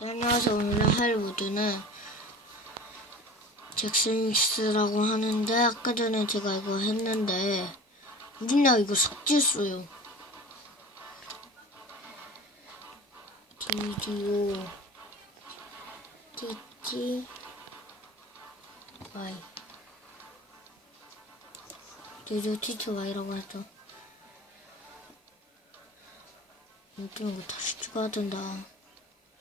네, 안녕하세요. 오늘 할 무드는 잭슨스라고 하는데 아까 전에 제가 이거 했는데 우리나 이거 삭제했어요. 디디오 디디 와이 디디오 티티 와이라고 했죠. 이거 다시 된다.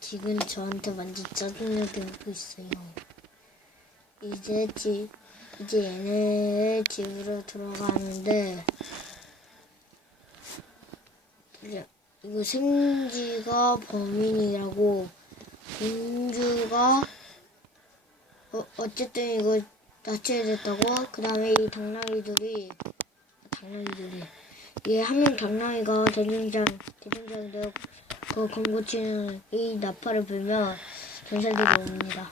지금 저한테 완전 짜증나게 오고 있어요. 이제 집, 이제 얘네 집으로 들어가는데, 이거 생지가 범인이라고, 공주가, 어, 어쨌든 이거 납치됐다고, 그 다음에 이 당나귀들이, 당나귀들이, 얘 한 명 당나귀가 대장장, 대장장인데, 그 검고치는 이 나팔을 불며 전사들이 옵니다.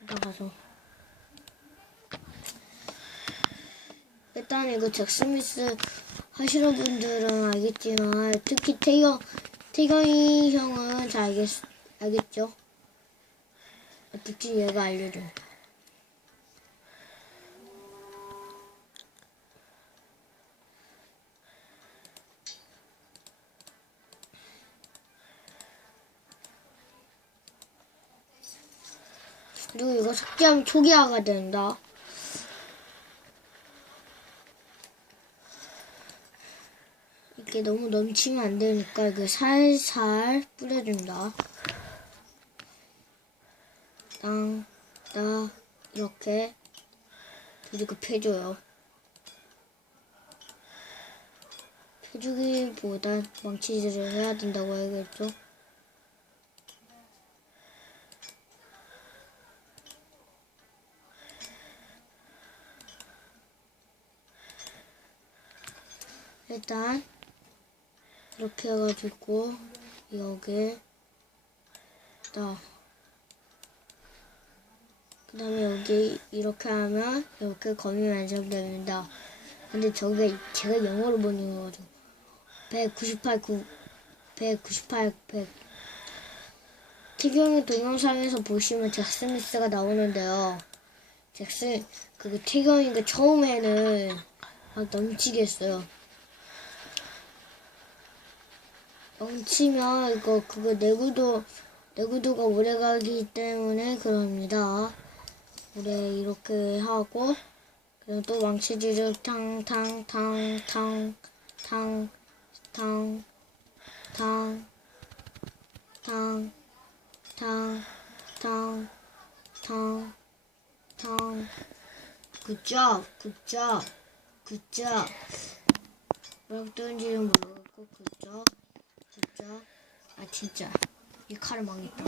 나가서. 일단 이거 잭스미스 하시는 분들은 알겠지만 특히 태경 태경이 형은 잘 알겠 알겠죠? 특히 얘가 알려줘. 그리고 이거 삭제하면 초기화가 된다. 이렇게 너무 넘치면 안 되니까 이거 살살 뿌려준다. 땅, 따, 이렇게. 그리고 펴줘요. 펴주기보단 망치질을 해야 된다고 해야겠죠? 일단 이렇게 해가지고 여기에 딱 그다음에 여기 이렇게 하면 이렇게 검이 완성됩니다. 근데 저게 제가 영어로 보는 거죠. 198, 9, 198, 100. 태경의 동영상에서 보시면 잭스미스가 나오는데요. 잭슨, 그거 태경이가 처음에는 막 넘치게 했어요. 넘치면 이거 그거 내구도 내구도가 오래 가기 때문에 그럽니다. 오래 이렇게 하고 그리고 또 망치질을 탕탕탕탕탕탕탕탕탕탕탕탕 굿잡 굿잡 굿잡 뭐라고 뜨는지는 모르겠고 굿잡 진짜? 아 진짜. 이 칼을 망했다.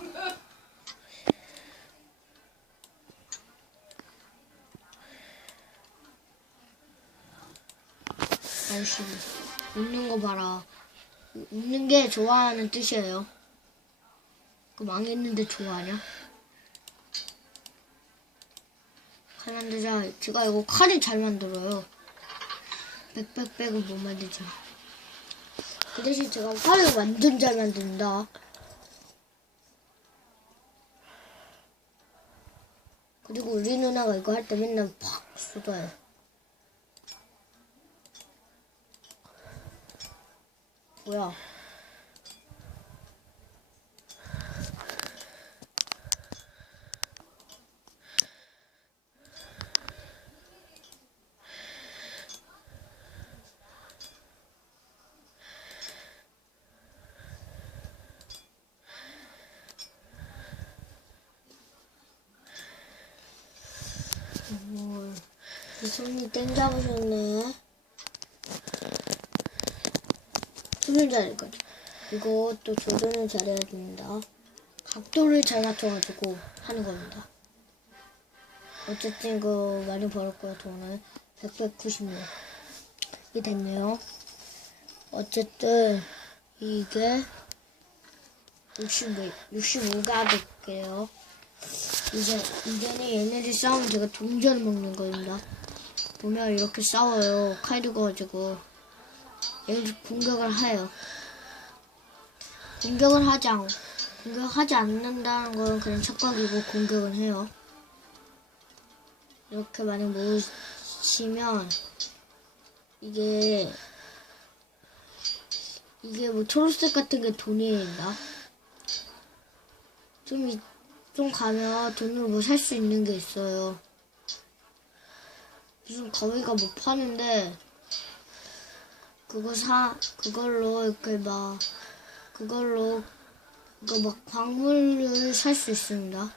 아저씨 웃는 거 봐라. 웃는 게 좋아하는 뜻이에요. 그 망했는데 좋아하냐? 칼 만들자 제가 이거 칼을 잘 만들어요. 빽빽빽은 못 만들지만 그 대신 제가 화를 완전 잘 만든다. 그리고 우리 누나가 이거 할 때 맨날 팍 쏟아요. 뭐야? 이 손이 땡 잡으셨네. 손을 잘릴 거죠. 또 조절을 잘해야 됩니다. 각도를 잘 맞춰가지고 하는 겁니다. 어쨌든 그 많이 벌었고요 돈을 196. 이 됐네요. 어쨌든 이게 65, 65가 될게요. 이제 이제는 얘네들 싸우면 제가 동전을 먹는 겁니다. 보면 이렇게 싸워요. 칼 들고 가지고 얘네들 공격을 해요. 공격을 하지 않 공격하지 않는다는 건 그냥 착각이고 공격을 해요. 이렇게 많이 모으시면 이게 이게 뭐 초록색 같은 게 돈이 된다. 좀, 이- 좀 가면 돈으로 뭐 살 수 있는 게 있어요. 무슨 거위가 못 파는데, 그거 사, 그걸로 이렇게 막, 그걸로, 그거 막 광물을 살 수 있습니다.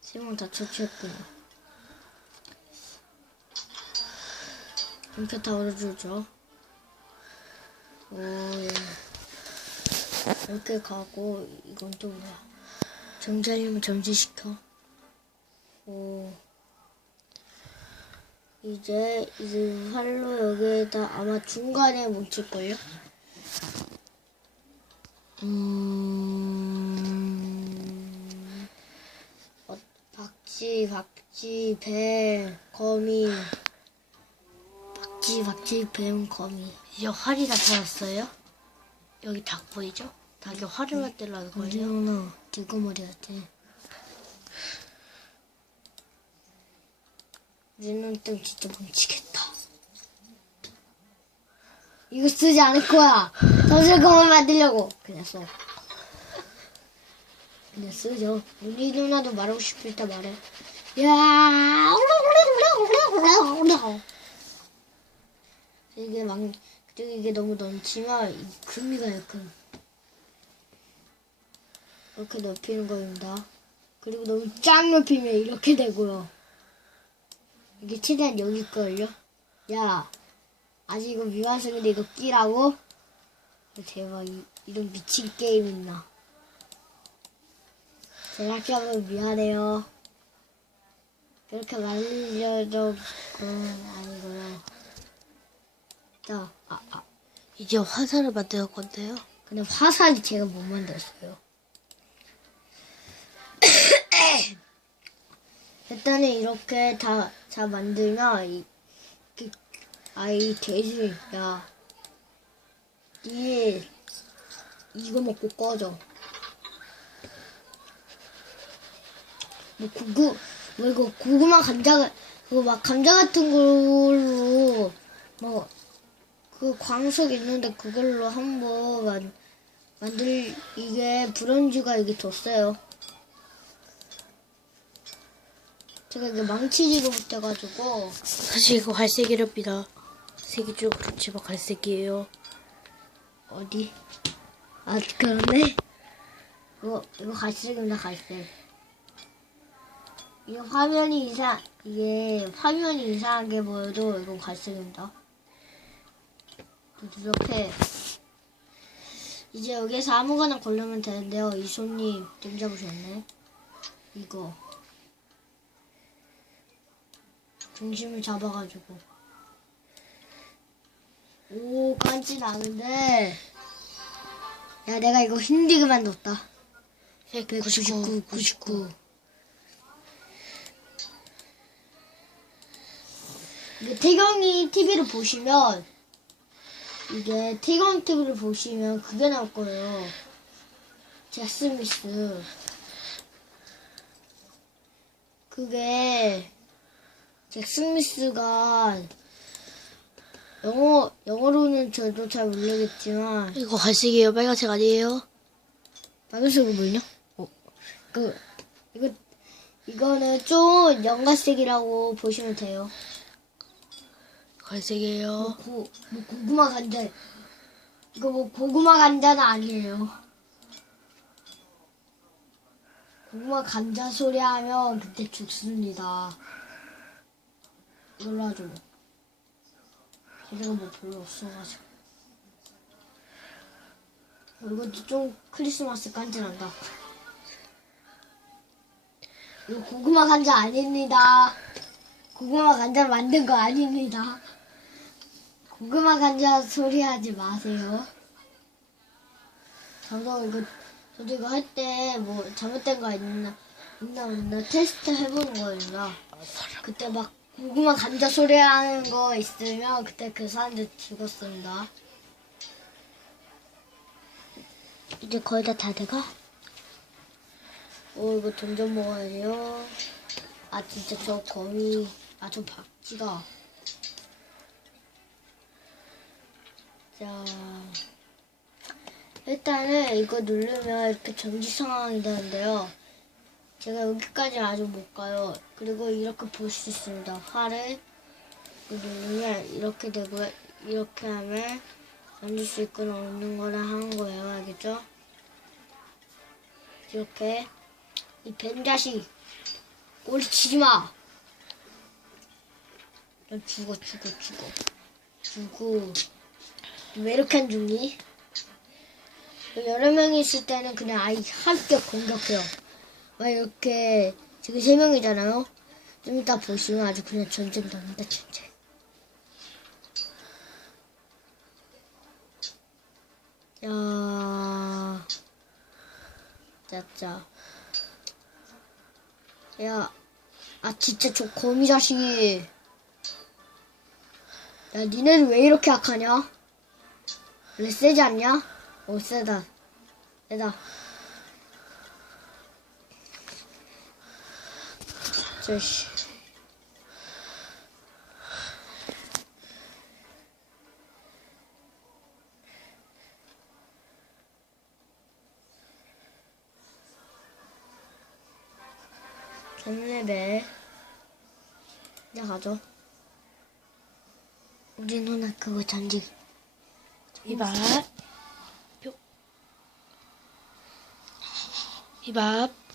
세 명 다 처치했구나. 이렇게 다 얻어주죠. 오, 예. 이렇게 가고 이건 또 뭐야? 정자님을 정지시켜. 오. 이제 이제 활로 여기에다 아마 중간에 뭉칠걸요? 음. 어, 박쥐, 박쥐, 뱀, 거미. 박쥐, 박쥐, 뱀, 거미. 이제 활이 나타났어요? 여기 닭 보이죠? 닭이 활을 만들라는 거예요. 어디오나 들고머리한테 또 진짜 뭉치겠다. 이거 쓰지 않을 거야. 거만 만들려고. 그냥 써 그냥 쓰죠. 우리 누나도 말하고 싶을 때 말해. 야 이게 막 이게 너무 넘치면 이 금이 가요 금. 이렇게 넓히는 겁니다. 그리고 너무 쫙 넓히면 이렇게 되고요. 이게 최대한 여기걸요. 야, 아직 이거 미완성인데 이거 끼라고? 대박, 이, 이런 미친 게임 있나. 제작자분 미안해요. 그렇게 말려줘, 그건 아니고요. 자, 아, 아. 이제 화살을 만들 건데요. 근데 화살이 제가 못 만들었어요. 일단은 이렇게 다, 다 만들면, 이, 그, 아이, 돼지, 야. 이, 이거 먹고 꺼져. 뭐, 구구, 뭐, 이거, 고구마 감자, 그거 막 감자 같은 걸로, 뭐, 그 광석 있는데 그걸로 한번 만, 만들 이게 이게 더 세요. 제가 이게 망치지로 붙여가지고 사실 이거 갈색이랍니다. 색이 좀 그렇지만 갈색이에요. 어디? 아 그런데 이거 이거 갈색입니다 갈색. 이게 화면이 이상 이게 화면이 이상하게 보여도 이건 갈색입니다. 이렇게 이제 여기에서 아무거나 고르면 되는데요. 이 손님 등 잡으셨네. 이거 중심을 잡아가지고 오 깐지 나는데 야 내가 이거 힘들게 만들었다. 199, 99. 이게 태경이 TV를 보시면 이게 태경 TV를 보시면 그게 나올 거예요. 제스미스. 그게 잭 스미스가 영어 영어로는 저도 잘 모르겠지만 이거 갈색이에요. 빨간색 아니에요? 빨간색으로 보이냐? 어. 그 이거 이거는 좀 연가색이라고 보시면 돼요. 갈색이에요. 고, 뭐 고구마 감자 이거 뭐 고구마 감자는 아니에요. 고구마 감자 소리 하면 그때 죽습니다. 놀라죠. 제가 뭐 별로 없어가지고. 어, 이것도 좀 크리스마스 깐지난다. 이거 고구마 감자 아닙니다. 고구마 감자 만든 거 아닙니다. 고구마 감자 소리 하지 마세요. 저도 이거, 저도 이거 할 때 뭐 잘못된 거 있나, 있나 없나 테스트 해보는 거입니다. 그때 막 고구마 감자 소리 하는 거 있으면 그때 그 사람들 죽었습니다. 이제 거의 다 다 돼가? 오 이거 던져 먹어야 돼요. 아 진짜 저 거미 아 저 박쥐가 자 일단은 이거 누르면 이렇게 전지 상황이 되는데요. 제가 여기까지 아직 못 가요. 그리고 이렇게 볼 수 있습니다. 활을 누르면 이렇게 되고요. 이렇게 하면 던질 수 있거나 없는 거를 하는 거예요. 알겠죠? 이렇게 이 뱀자식 꼬리 치지 마. 넌 죽어 죽어 죽어 죽어. 왜 이렇게 안 죽니? 여러 명이 있을 때는 그냥 아이 합격 공격해요. 막 이렇게 지금 세 명이잖아요. 좀 이따 보시면 아주 그냥 전쟁 납니다 전쟁. 야, 짜짜. 야, 아 진짜 저 거미 자식이. 야, 니네는 왜 이렇게 약하냐? 원래 세지 않냐? 오, 세다. 세다. 저, 씨. 전레벨. 이제 가죠. 우리 누나 그거. 이밥. 뿅. 이밥.